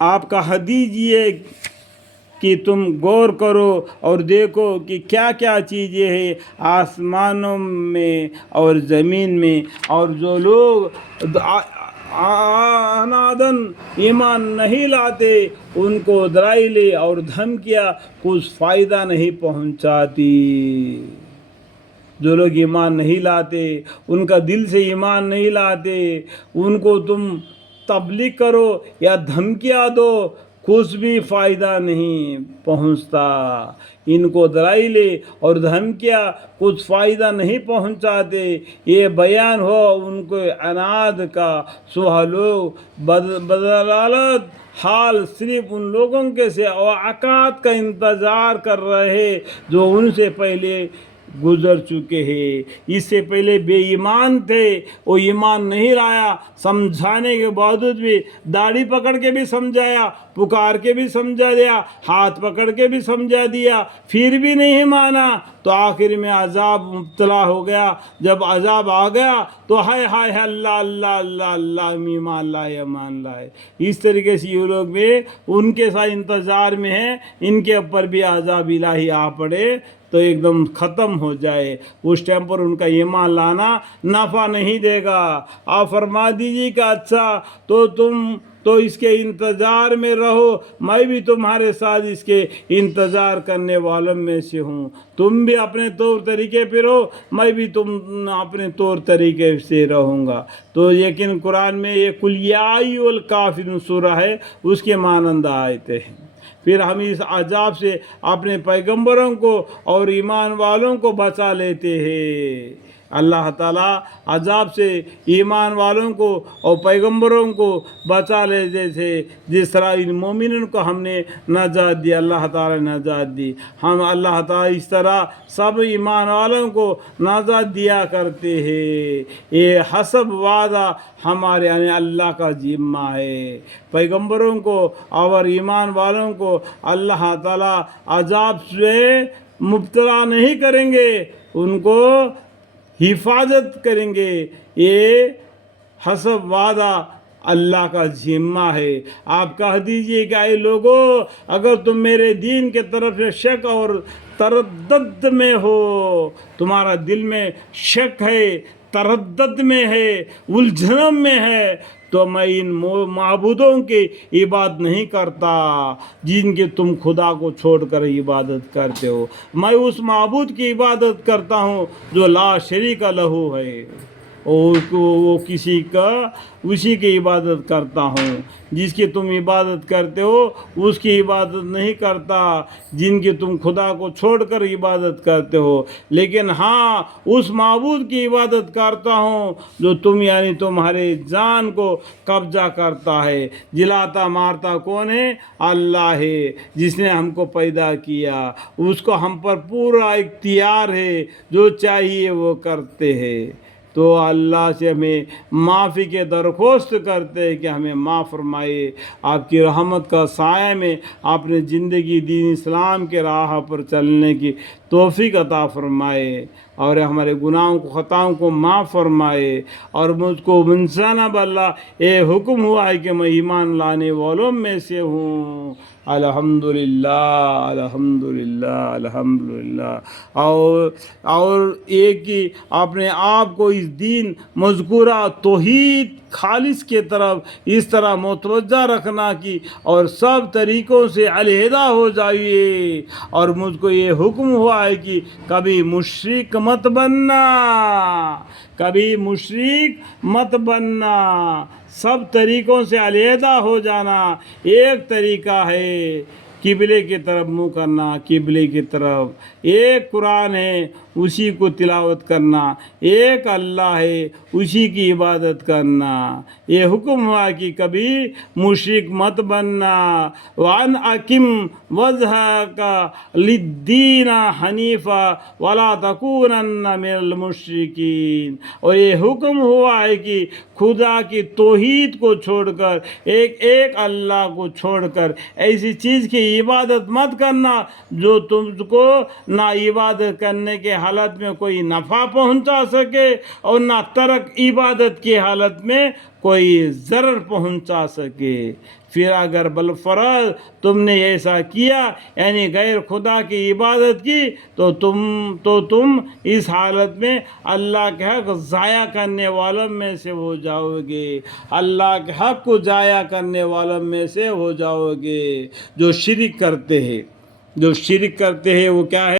آپ کہہ دیجئے کہ تم غور کرو اور دیکھو کہ کیا کیا چیزیں ہیں آسمانوں میں اور زمین میں، اور جو لوگ عنادن ایمان نہیں لاتے ان کو ڈرائیلیں اور دھمکیاں کچھ فائدہ نہیں پہنچاتی۔ جو لوگ ایمان نہیں لاتے، ان کا دل سے ایمان نہیں لاتے، ان کو تم تبلیغ کرو یا دھمکیاں دو، کچھ بھی فائدہ نہیں پہنچتا۔ ان کو ڈرائیلیں اور دھمکیاں کچھ فائدہ نہیں پہنچاتے۔ یہ بیان ہو ان کو عناد کا، سو لوگ بدلالت حال صرف ان لوگوں کے سے اوقات کا انتظار کر رہے جو ان سے پہلے گزر چکے ہیں۔ اس سے پہلے بے ایمان تھے، وہ ایمان نہیں لایا، سمجھانے کے باوجود بھی داڑھی پکڑ کے بھی سمجھایا، پکار کے بھی سمجھا دیا، ہاتھ پکڑ کے بھی سمجھا دیا، پھر بھی نہیں مانا تو آخر میں عذاب مبتلا ہو گیا۔ جب عذاب آ گیا تو ہائے ہائے اللہ اللہ اللہ اللہ ایمان لائے ایمان لائے۔ اس طریقے سے یہ لوگ بھی ان کے ساتھ انتظار میں ہیں، ان کے اوپر بھی عذاب الہی آ پڑے تو ایک دم ختم ہو جائے، اس ٹائم پر ان کا ایمان لانا نفع نہیں دے گا۔ آپ فرما دیجیے کہ اچھا تو تم تو اس کے انتظار میں رہو، میں بھی تمہارے ساتھ اس کے انتظار کرنے والوں میں سے ہوں، تم بھی اپنے طور طریقے پہ رہو، میں بھی تم اپنے طور طریقے سے رہوں گا۔ تو لیکن قرآن میں یہ قل یا ایھا الکافرون سورہ ہے، اس کے مانند آیتیں ہیں۔ پھر ہم اس عذاب سے اپنے پیغمبروں کو اور ایمان والوں کو بچا لیتے ہیں۔ اللہ تعالیٰ عذاب سے ایمان والوں کو اور پیغمبروں کو بچا لیتے تھے، جس طرح ان مومنوں کو ہم نے نجات دی، اللہ تعالیٰ نے نجات دی۔ ہم اللہ تعالیٰ اس طرح سب ایمان والوں کو نجات دیا کرتے ہیں۔ یہ حسب وعدہ ہمارے یعنی اللہ کا ذمہ ہے۔ پیغمبروں کو اور ایمان والوں کو اللہ تعالیٰ عذاب سے مبتلا نہیں کریں گے، ان کو حفاظت کریں گے۔ یہ حسب وعدہ اللہ کا ذمہ ہے۔ آپ کہہ دیجئے کہ اے لوگو، اگر تم میرے دین کے طرف سے شک اور تردد میں ہو، تمہارا دل میں شک ہے، تردد میں ہے، الجھن میں ہے، تو میں ان معبودوں کی عبادت نہیں کرتا جن کے تم خدا کو چھوڑ کر عبادت کرتے ہو۔ میں اس معبود کی عبادت کرتا ہوں جو لا شریک لہ ہے، اور وہ کسی کا اسی کی عبادت کرتا ہوں۔ جس کی تم عبادت کرتے ہو اس کی عبادت نہیں کرتا جن کی تم خدا کو چھوڑ کر عبادت کرتے ہو، لیکن ہاں اس معبود کی عبادت کرتا ہوں جو تم یعنی تمہارے جان کو قبضہ کرتا ہے۔ جلاتا مارتا کون ہے؟ اللہ ہے، جس نے ہم کو پیدا کیا، اس کو ہم پر پورا اختیار ہے، جو چاہیے وہ کرتے ہیں۔ تو اللہ سے ہمیں معافی کے درخواست کرتے ہیں کہ ہمیں معاف فرمائے، آپ کی رحمت کا سایہ میں اپنے زندگی دین اسلام کے راہ پر چلنے کی توفیق عطا فرمائے، اور ہمارے گناہوں کو خطاؤں کو معاف فرمائے، اور مجھ کو منسانہ باللہ یہ حکم ہوا ہے کہ میں ایمان لانے والوں میں سے ہوں۔ الحمدللہ الحمدللہ الحمدللہ۔ اور ایک ہی اپنے آپ کو اس دین مذکورہ توحید خالص کے طرف اس طرح متوجہ رکھنا کہ اور سب طریقوں سے علیحدہ ہو جائیے، اور مجھ کو یہ حکم ہوا ہے کہ کبھی مشرک مت بننا، کبھی مشرک مت بننا، سب طریقوں سے علیحدہ ہو جانا۔ ایک طریقہ ہے قبلے کی طرف منہ کرنا، قبلے کی طرف، ایک قرآن ہے اسی کو تلاوت کرنا، ایک اللہ ہے اسی کی عبادت کرنا۔ یہ حکم ہوا کہ کبھی مشرک مت بننا۔ وَأَنْ أَقِمْ وَجْهَكَ لِلدِّينِ حَنِيفًا وَلَا تَكُونَنَّ مِنَ الْمُشْرِكِينَ۔ اور یہ حکم ہوا ہے کہ خدا کی توحید کو چھوڑ کر، ایک اللہ کو چھوڑ کر ایسی چیز کی عبادت مت کرنا جو تم کو نہ عبادت کرنے کے حالت میں کوئی نفع پہنچا سکے اور نہ ترک عبادت کی حالت میں کوئی ضرر پہنچا سکے۔ پھر اگر بالفرض تم نے ایسا کیا یعنی غیر خدا کی عبادت کی تو تم اس حالت میں اللہ کے حق ضائع کرنے والوں میں سے ہو جاؤ گے، اللہ کے حق کو ضائع کرنے والوں میں سے ہو جاؤ گے۔ جو شرک کرتے ہیں وہ کیا ہے؟